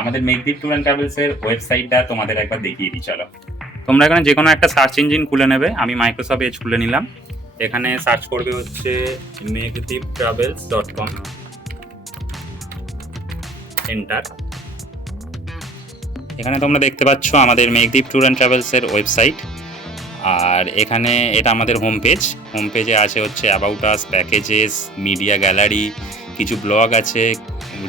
আমাদের মেঘদ্বীপ tour and ট্রাভেলসের ওয়েবসাইটটা তোমাদের একবার দেখিয়ে দিই। চলো, তোমরা এখানে যে কোনো একটা সার্চ ইঞ্জিন খুলে নেবে। আমি মাইক্রোসফট এজ খুলে নিলাম। এখানে সার্চ করবে হচ্ছে meghdiptravels.com, এন্টার। এখানে তোমরা দেখতে পাচ্ছ আমাদের মেঘদ্বীপ ট্যুর অ্যান্ড ট্রাভেলসের ওয়েবসাইট। আর এখানে এটা আমাদের হোম পেজে আছে হচ্ছে about us, packages, media gallery, কিছু ব্লগ আছে,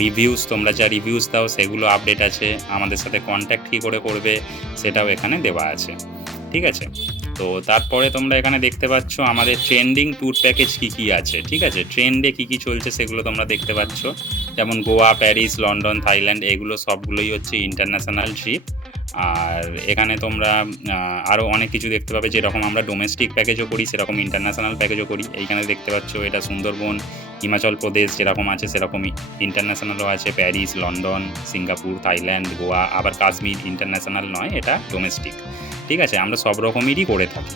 রিভিউস, তোমরা যা রিভিউস দাও সেগুলো আপডেট আছে, আমাদের সাথে কন্ট্যাক্ট কী করে করবে সেটাও এখানে দেওয়া আছে। ঠিক আছে, তো তারপরে তোমরা এখানে দেখতে পাচ্ছ আমাদের ট্রেন্ডিং ট্যুর প্যাকেজ কী কী আছে। ঠিক আছে, ট্রেন্ডে কী কী চলছে সেগুলো তোমরা দেখতে পাচ্ছ, যেমন গোয়া, প্যারিস, লন্ডন, থাইল্যান্ড, এগুলো সবগুলোই হচ্ছে ইন্টারন্যাশনাল ট্রিপ। আর এখানে তোমরা আরও অনেক কিছু দেখতে পাবে, যেরকম আমরা ডোমেস্টিক প্যাকেজও করি সেরকম ইন্টারন্যাশনাল প্যাকেজও করি। এইখানে দেখতে পাচ্ছ এটা সুন্দরবন, হিমাচল প্রদেশ যেরকম আছে সেরকমই ইন্টারন্যাশনালও আছে, Paris, London, Singapore, Thailand, Goa, আবার কাশ্মীর ইন্টারন্যাশনাল নয়, এটা ডোমেস্টিক। ঠিক আছে, আমরা সব রকমেরই করে থাকি।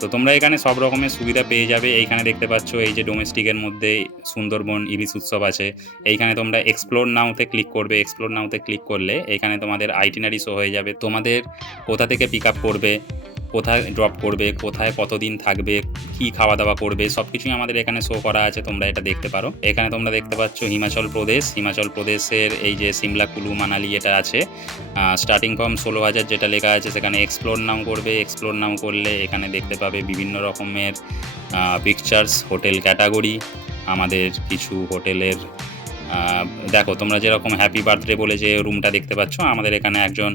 তো তোমরা এখানে সব রকমের সুবিধা পেয়ে যাবে। এইখানে দেখতে পাচ্ছ এই যে ডোমেস্টিকের মধ্যে সুন্দরবন ইলিশ উৎসব আছে। এইখানে তোমরা এক্সপ্লোর নাওতে ক্লিক করবে। এক্সপ্লোর নাওতে ক্লিক করলে এখানে তোমাদের আইটিনারি শো হয়ে যাবে, তোমাদের কোথা থেকে পিক আপ করবে, কোথায় ড্রপ করবে, কোথায় কতদিন থাকবে, কি খাওয়া দাওয়া করবে, সব কিছুই আমাদের এখানে শো করা আছে, তোমরা এটা দেখতে পারো। এখানে তোমরা দেখতে পাচ্ছ হিমাচল প্রদেশের এই যে সিমলা, কুলু, মানালি এটা আছে। স্টার্টিং ফ্রম 16,000 যেটা লেখা আছে সেখানে এক্সপ্লোর নাও করবে। এক্সপ্লোর নাও করলে এখানে দেখতে পাবে বিভিন্ন রকমের পিকচার্স, হোটেল ক্যাটাগরি, আমাদের কিছু হোটেলের দেখো তোমরা যেরকম হ্যাপি বার্থডে বলে যে রুমটা দেখতে পাচ্ছ, আমাদের এখানে একজন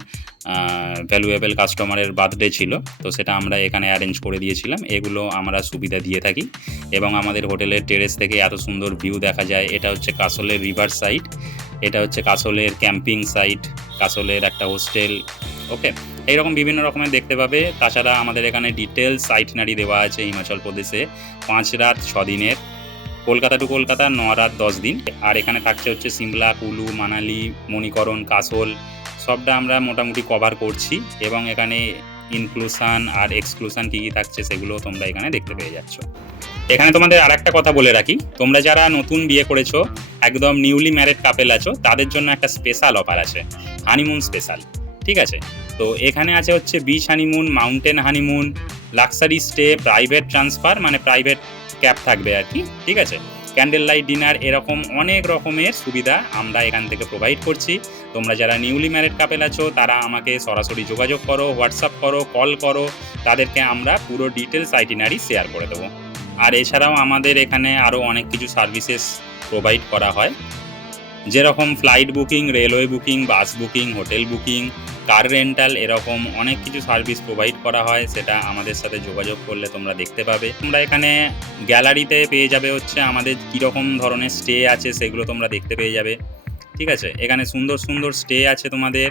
ভ্যালুয়েবল কাস্টমারের বার্থডে ছিল, তো সেটা আমরা এখানে অ্যারেঞ্জ করে দিয়েছিলাম। এগুলো আমরা সুবিধা দিয়ে থাকি এবং আমাদের হোটেলের টেরেস থেকে এত সুন্দর ভিউ দেখা যায়। এটা হচ্ছে কাসলের রিভার সাইড, এটা হচ্ছে কাসলের ক্যাম্পিং সাইট, কাসলের একটা হোস্টেল। ওকে, এইরকম বিভিন্ন রকমের দেখতে পাবে। তাছাড়া আমাদের এখানে ডিটেলস আইটিনারি দেওয়া আছে হিমাচল প্রদেশে 5 রাত 6 দিনের, কলকাতা টু কলকাতা 9 রাত 10 দিন। আর এখানে থাকছে হচ্ছে সিমলা, কুলু, মানালি, মণিকরণ, কাসল, সবটা আমরা মোটামুটি কভার করছি। এবং এখানে ইনক্লুশন আর এক্সক্লুশন কী কী থাকছে সেগুলো তোমরা এখানে দেখতে পেয়ে যাচ্ছ। এখানে তোমাদের আর একটা কথা বলে রাখি, তোমরা যারা নতুন বিয়ে করেছো, একদম নিউলি ম্যারেড কাপেল আছো, তাদের জন্য একটা স্পেশাল অফার আছে, হানিমুন স্পেশাল। ঠিক আছে, তো এখানে আছে হচ্ছে beach honeymoon, mountain honeymoon, luxury stay, private transfer মানে প্রাইভেট ক্যাব থাকবে আর কি। ঠিক আছে, ক্যান্ডেল লাইট ডিনার, এরকম অনেক রকমের সুবিধা আমরা এখান থেকে প্রোভাইড করছি। তোমরা যারা নিউলি ম্যারেড কাপেল আছো তারা আমাকে সরাসরি যোগাযোগ করো, হোয়াটসঅ্যাপ করো, কল করো, তাদেরকে আমরা পুরো ডিটেলস আইটিনারি শেয়ার করে দেবো। আর এছাড়াও আমাদের এখানে আরও অনেক কিছু সার্ভিসেস প্রোভাইড করা হয়, যেরকম flight booking, railway booking, bus booking, hotel booking, কার রেন্টাল, এরকম অনেক কিছু সার্ভিস প্রোভাইড করা হয়। সেটা আমাদের সাথে যোগাযোগ করলে তোমরা দেখতে পাবে। তোমরা এখানে গ্যালারিতে পেয়ে যাবে হচ্ছে আমাদের কীরকম ধরনের স্টে আছে সেগুলো তোমরা দেখতে পেয়ে যাবে। ঠিক আছে, এখানে সুন্দর সুন্দর স্টে আছে তোমাদের,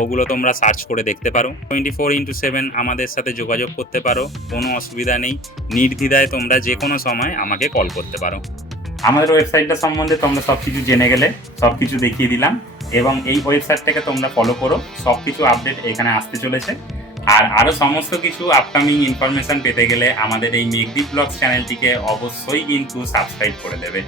ওগুলো তোমরা সার্চ করে দেখতে পারো। 24/7 আমাদের সাথে যোগাযোগ করতে পারো, কোনো অসুবিধা নেই। নির্দ্বিধায় তোমরা যে কোনো সময় আমাকে কল করতে পারো। আমাদের ওয়েবসাইটটা সম্বন্ধে তোমরা সব কিছু জেনে গেলে, সব কিছু দেখিয়ে দিলাম, এবং এই ওয়েবসাইটটাকে তোমরা ফলো করো, সব কিছু আপডেট এখানে আসতে চলেছে। আর আরও সমস্ত কিছু আপকামিং ইনফরমেশান পেতে গেলে আমাদের এই মেঘদ্বীপ ব্লগস চ্যানেলটিকে অবশ্যই কিন্তু সাবস্ক্রাইব করে দেবে।